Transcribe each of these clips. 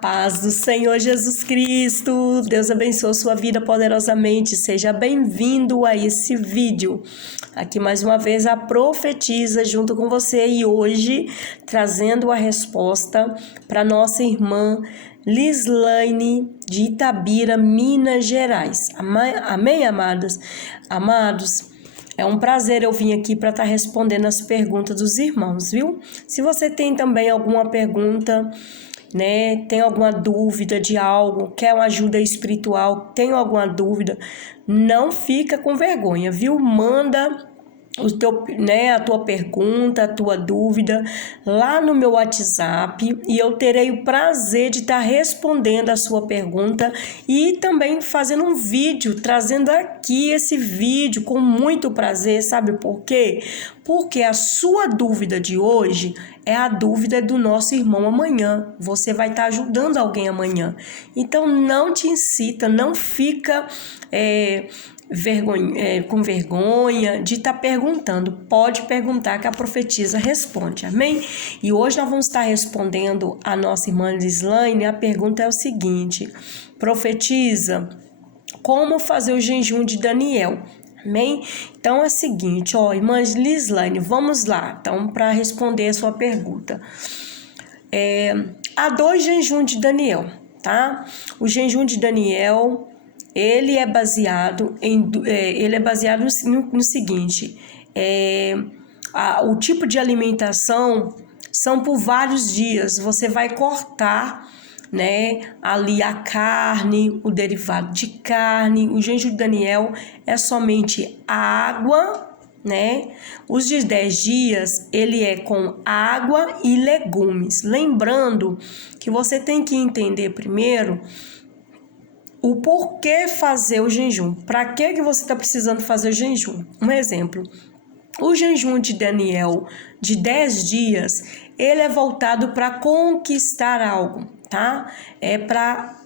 paz do Senhor Jesus Cristo, Deus abençoe sua vida poderosamente, seja bem-vindo a esse vídeo. Aqui mais uma vez a profetisa junto com você e hoje trazendo a resposta para nossa irmã Lislaine de Itabira, Minas Gerais. Amém, amadas? Amados, é um prazer eu vir aqui para estar respondendo as perguntas dos irmãos, viu? Se você tem também alguma pergunta, né, tem alguma dúvida de algo, quer uma ajuda espiritual, tem alguma dúvida, não fica com vergonha, viu? Manda a tua pergunta, a tua dúvida lá no meu WhatsApp e eu terei o prazer de estar respondendo a sua pergunta e também fazendo um vídeo, trazendo aqui esse vídeo com muito prazer, sabe por quê? Porque a sua dúvida de hoje é a dúvida do nosso irmão amanhã. Você vai estar ajudando alguém amanhã. Então não te incita, não fica com vergonha de estar perguntando. Pode perguntar que a profetisa responde, amém? E hoje nós vamos estar respondendo a nossa irmã Lislaine. A pergunta é o seguinte: profetisa, como fazer o jejum de Daniel? Amém? Então é o seguinte, irmã Lislaine, vamos lá, então, para responder a sua pergunta. Há 2 jejuns de Daniel, tá? O jejum de Daniel, ele é baseado no seguinte, o tipo de alimentação são por vários dias. Você vai cortar, né, ali a carne, o derivado de carne. O jejum de Daniel é somente água, né? Os de 10 dias, ele é com água e legumes. Lembrando que você tem que entender primeiro o porquê fazer o jejum. Para que você está precisando fazer o jejum? Um exemplo. O jejum de Daniel de 10 dias, ele é voltado para conquistar algo, tá? É para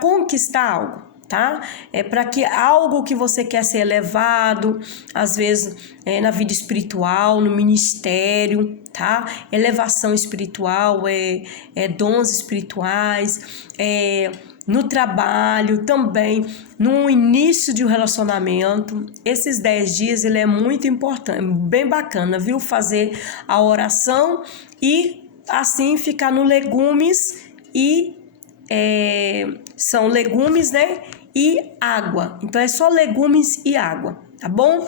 conquistar algo, tá? É para que algo que você quer ser elevado, às vezes na vida espiritual, no ministério, tá? Elevação espiritual, dons espirituais, no trabalho também, no início de um relacionamento. Esses 10 dias ele é muito importante, bem bacana, viu? Fazer a oração e assim ficar no legumes e são legumes, né? E água. Então é só legumes e água, tá bom?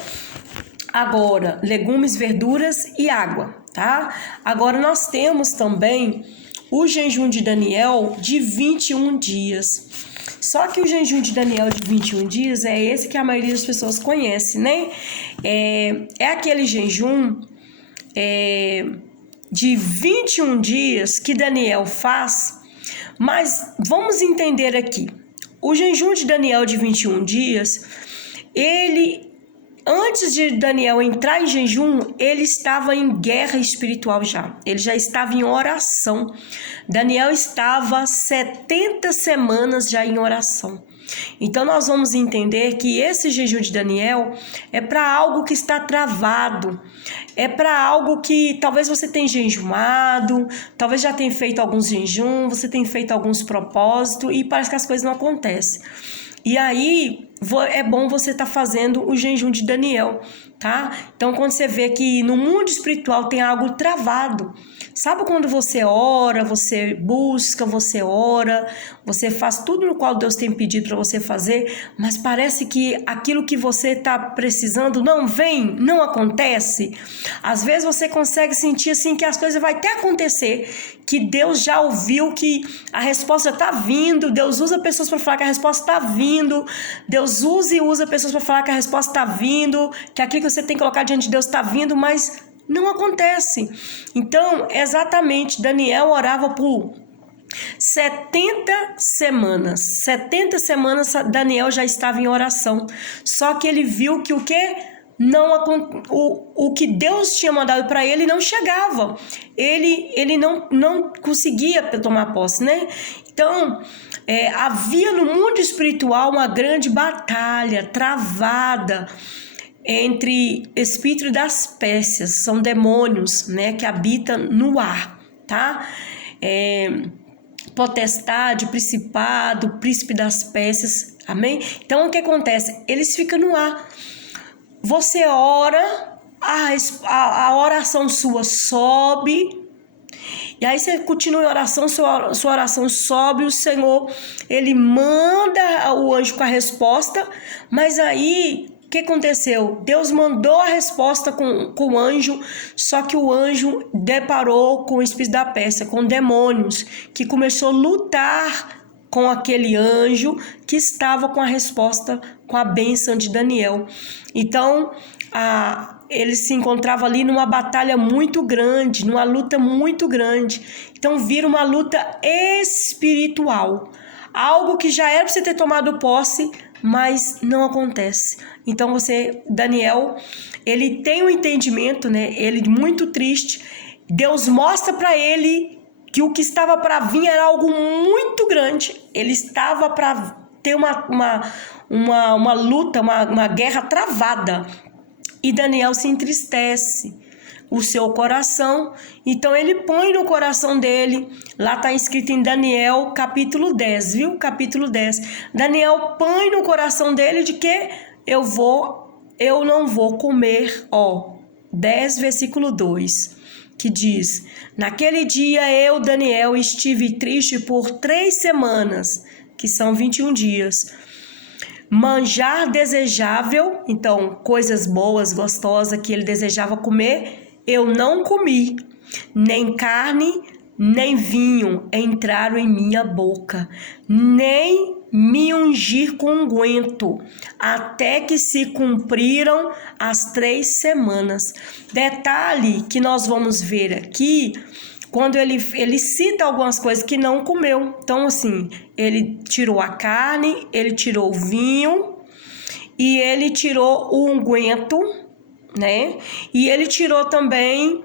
Agora, legumes, verduras e água, tá? Agora nós temos também o jejum de Daniel de 21 dias. Só que o jejum de Daniel de 21 dias é esse que a maioria das pessoas conhece, né? É aquele jejum de 21 dias que Daniel faz, mas vamos entender aqui. O jejum de Daniel de 21 dias, antes de Daniel entrar em jejum, ele estava em guerra espiritual já. Ele já estava em oração. Daniel estava 70 semanas já em oração. Então nós vamos entender que esse jejum de Daniel é para algo que está travado. É para algo que talvez você tenha jejuado, talvez já tenha feito alguns jejuns, você tenha feito alguns propósitos e parece que as coisas não acontecem. E aí é bom você estar fazendo o jejum de Daniel, tá? Então quando você vê que no mundo espiritual tem algo travado, sabe quando você ora, você busca, você ora, você faz tudo no qual Deus tem pedido para você fazer, mas parece que aquilo que você está precisando não vem, não acontece. Às vezes você consegue sentir assim que as coisas vão até acontecer, que Deus já ouviu que a resposta está vindo, Deus usa pessoas para falar que a resposta está vindo, Deus usa pessoas para falar que a resposta está vindo, que aquilo que você tem que colocar diante de Deus está vindo, mas não acontece. Então, exatamente, Daniel orava por 70 semanas. 70 semanas Daniel já estava em oração. Só que ele viu que o que Deus tinha mandado para ele não chegava. Ele não conseguia tomar posse, né? Então, havia no mundo espiritual uma grande batalha travada entre espírito das Pérsias, são demônios, né, que habitam no ar, tá? potestade, principado, príncipe das Pérsias, amém? Então o que acontece? Eles ficam no ar. Você ora, a oração sua sobe, e aí você continua em oração, sua oração sobe, o Senhor, ele manda o anjo com a resposta, mas aí, o que aconteceu? Deus mandou a resposta com o anjo, só que o anjo deparou com o espírito da Pérsia, com demônios, que começou a lutar com aquele anjo que estava com a resposta, com a bênção de Daniel. Então, ele se encontrava ali numa batalha muito grande, numa luta muito grande. Então vira uma luta espiritual, algo que já era para você ter tomado posse, mas não acontece. Então Daniel, ele tem um entendimento, né? Ele muito triste. Deus mostra para ele que o que estava para vir era algo muito grande. Ele estava para ter uma luta, uma guerra travada. E Daniel se entristece o seu coração, então ele põe no coração dele, lá está escrito em Daniel capítulo 10, viu? Capítulo 10. Daniel põe no coração dele de que eu não vou comer, 10 versículo 2, que diz: naquele dia eu, Daniel, estive triste por 3 semanas, que são 21 dias. Manjar desejável, então coisas boas, gostosas que ele desejava comer, eu não comi. Nem carne, nem vinho entraram em minha boca, nem me ungir com unguento, até que se cumpriram as 3 semanas. Detalhe que nós vamos ver aqui, quando ele cita algumas coisas que não comeu. Então, assim, ele tirou a carne, ele tirou o vinho e ele tirou o unguento, né? E ele tirou também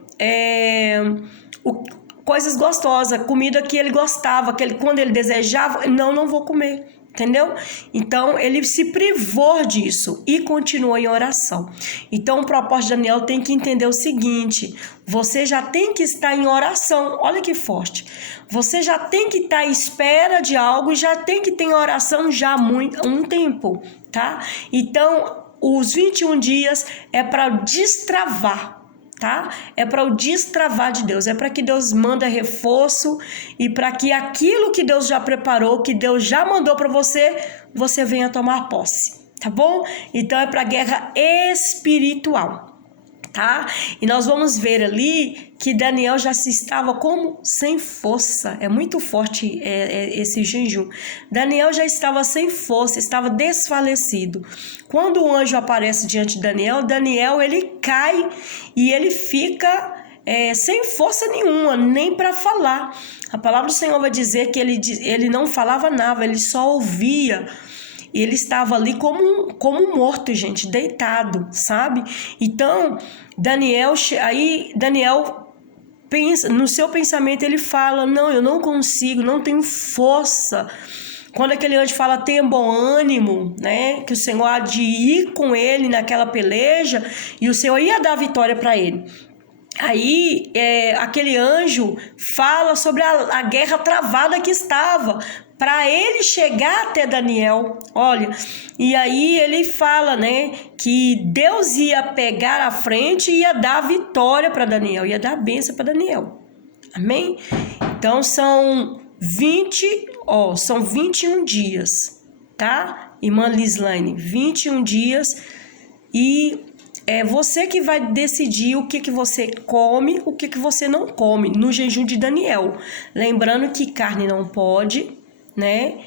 coisas gostosas, comida que ele gostava, quando ele desejava, não vou comer. Entendeu? Então, ele se privou disso e continuou em oração. Então, o propósito de Daniel tem que entender o seguinte: você já tem que estar em oração. Olha que forte. Você já tem que estar à espera de algo e já tem que ter em oração já há um tempo, tá? Então, os 21 dias é para destravar, tá? É para o destravar de Deus, é para que Deus manda reforço e para que aquilo que Deus já preparou, que Deus já mandou para você venha tomar posse, tá bom? Então é para guerra espiritual, tá? E nós vamos ver ali que Daniel já se estava como sem força. É muito forte esse jejum. Daniel já estava sem força, estava desfalecido. Quando o anjo aparece diante de Daniel ele cai e ele fica sem força nenhuma, nem para falar. A palavra do Senhor vai dizer que ele não falava nada, ele só ouvia. E ele estava ali como morto, gente, deitado, sabe? Então, Daniel pensa, no seu pensamento ele fala: não, eu não consigo, não tenho força. Quando aquele anjo fala: tenha bom ânimo, né? Que o Senhor há de ir com ele naquela peleja e o Senhor ia dar vitória para ele. Aí aquele anjo fala sobre a guerra travada que estava, para ele chegar até Daniel. Olha, e aí ele fala, né, que Deus ia pegar a frente e ia dar vitória para Daniel, ia dar bênção para Daniel. Amém? Então são 21 dias, tá? Irmã Lislaine, 21 dias e é você que vai decidir o que você come, o que você não come no jejum de Daniel. Lembrando que carne não pode, né?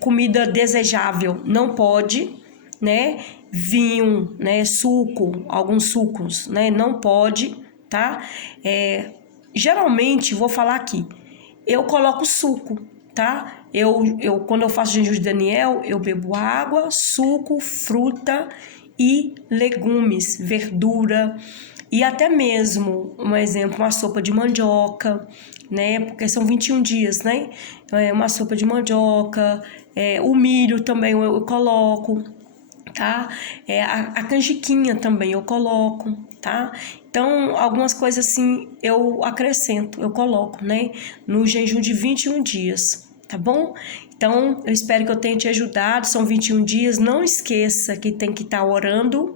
Comida desejável não pode, né? Vinho, né? Suco, alguns sucos, né? Não pode, tá? Geralmente, vou falar aqui, eu coloco suco, tá? Quando eu faço jejum de Daniel, eu bebo água, suco, fruta e legumes, verdura e até mesmo, um exemplo, uma sopa de mandioca, né? Porque são 21 dias, né? Uma sopa de mandioca, o milho também eu coloco, tá? A canjiquinha também eu coloco, tá? Então, algumas coisas assim eu acrescento, eu coloco, né, no jejum de 21 dias, tá bom? Então, eu espero que eu tenha te ajudado. São 21 dias. Não esqueça que tem que estar orando.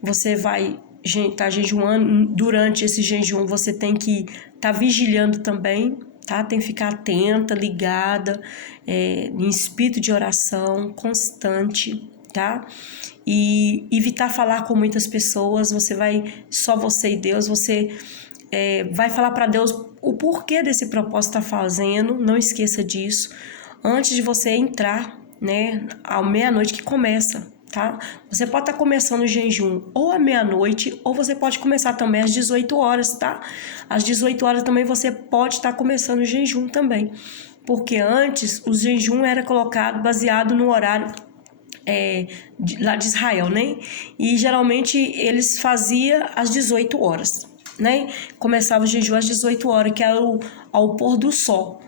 Você vai estar jejuando. Durante esse jejum, você tem que estar vigilando também, tá? Tem que ficar atenta, ligada, em espírito de oração constante, tá? E evitar falar com muitas pessoas. Só você e Deus, você vai falar para Deus o porquê desse propósito tá fazendo. Não esqueça disso antes de você entrar, né, à meia-noite que começa, tá? Você pode estar começando o jejum ou à meia-noite, ou você pode começar também às 18 horas, tá? Às 18 horas também você pode estar começando o jejum também, porque antes o jejum era colocado baseado no horário lá de Israel, né? E geralmente eles faziam às 18 horas, né? Começava o jejum às 18 horas, que era ao pôr do sol,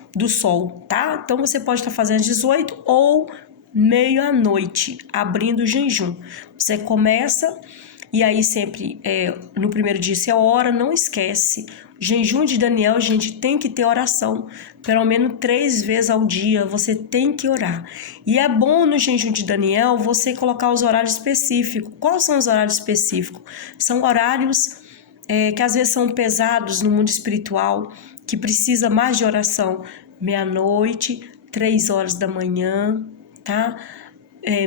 tá? Então você pode estar fazendo às 18 ou meia-noite, abrindo o jejum. Você começa e aí sempre no primeiro dia você ora, não esquece. Jejum de Daniel, gente, tem que ter oração. Pelo menos 3 vezes ao dia você tem que orar. E é bom no jejum de Daniel você colocar os horários específicos. Quais são os horários específicos? São horários que às vezes são pesados no mundo espiritual, que precisa mais de oração. Meia-noite, 3 horas da manhã, tá?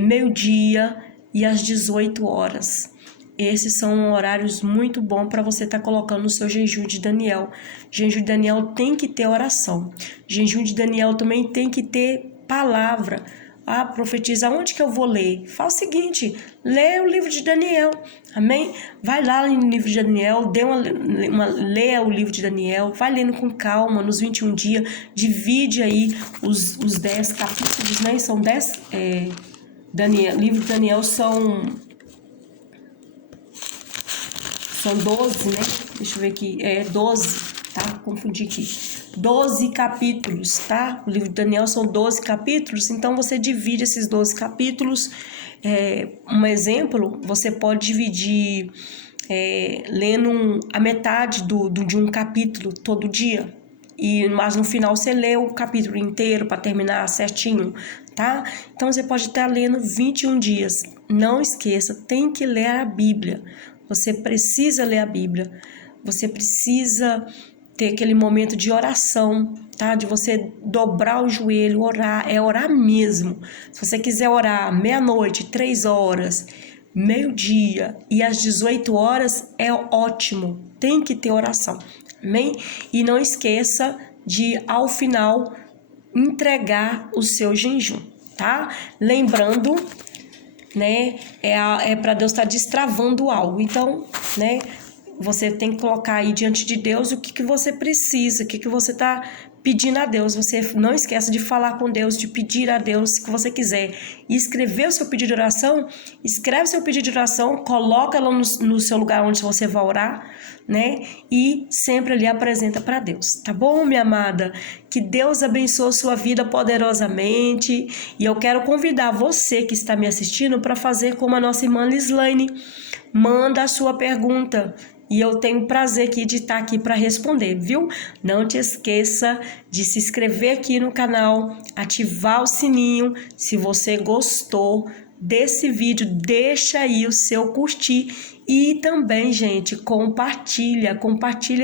Meio-dia e às 18 horas. Esses são horários muito bons para você estar colocando no seu jejum de Daniel. Jejum de Daniel tem que ter oração. Jejum de Daniel também tem que ter palavra. Ah, profetiza, onde que eu vou ler? Faz o seguinte, lê o livro de Daniel, amém? Vai lá no livro de Daniel, lê o livro de Daniel, vai lendo com calma nos 21 dias, divide aí os 10 capítulos, né? São 10, livro de Daniel são 12, né? Deixa eu ver aqui, 12, tá? Confundi aqui. 12 capítulos, tá? O livro de Daniel são 12 capítulos, então você divide esses 12 capítulos. Um exemplo, você pode dividir lendo a metade de um capítulo todo dia. Mas no final você lê o capítulo inteiro para terminar certinho, tá? Então você pode estar lendo 21 dias. Não esqueça, tem que ler a Bíblia. Você precisa ler a Bíblia. Você precisa ter aquele momento de oração, tá? De você dobrar o joelho, orar, orar mesmo. Se você quiser orar meia-noite, 3 horas, meio-dia e às 18 horas, é ótimo. Tem que ter oração, amém? E não esqueça de, ao final, entregar o seu jejum, tá? Lembrando, né, para Deus estar destravando algo. Então, né, você tem que colocar aí diante de Deus o que você precisa, o que você está pedindo a Deus. Você não esqueça de falar com Deus, de pedir a Deus o que você quiser. E escrever o seu pedido de oração, escreve seu pedido de oração, coloca lá no seu lugar onde você vai orar, né? E sempre ali apresenta para Deus, tá bom, minha amada? Que Deus abençoe a sua vida poderosamente. E eu quero convidar você que está me assistindo para fazer como a nossa irmã Lislaine. Manda a sua pergunta. E eu tenho prazer aqui de estar aqui para responder, viu? Não te esqueça de se inscrever aqui no canal, ativar o sininho. Se você gostou desse vídeo, deixa aí o seu curtir. E também, gente, compartilha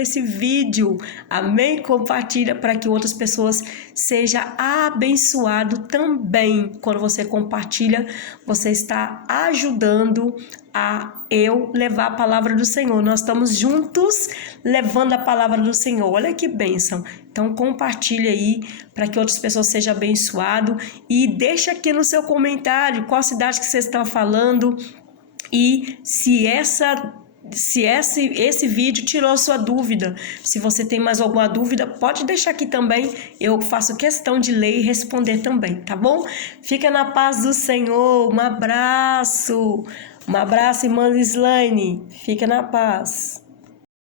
esse vídeo, amém? Compartilha para que outras pessoas sejam abençoadas também. Quando você compartilha, você está ajudando a eu levar a palavra do Senhor. Nós estamos juntos levando a palavra do Senhor. Olha que bênção. Então compartilha aí para que outras pessoas sejam abençoadas e deixa aqui no seu comentário qual cidade que você está falando e se esse vídeo tirou sua dúvida. Se você tem mais alguma dúvida, pode deixar aqui também. Eu faço questão de ler e responder também, tá bom? Fica na paz do Senhor. Um abraço. Um abraço, irmã Lislaine. Fica na paz.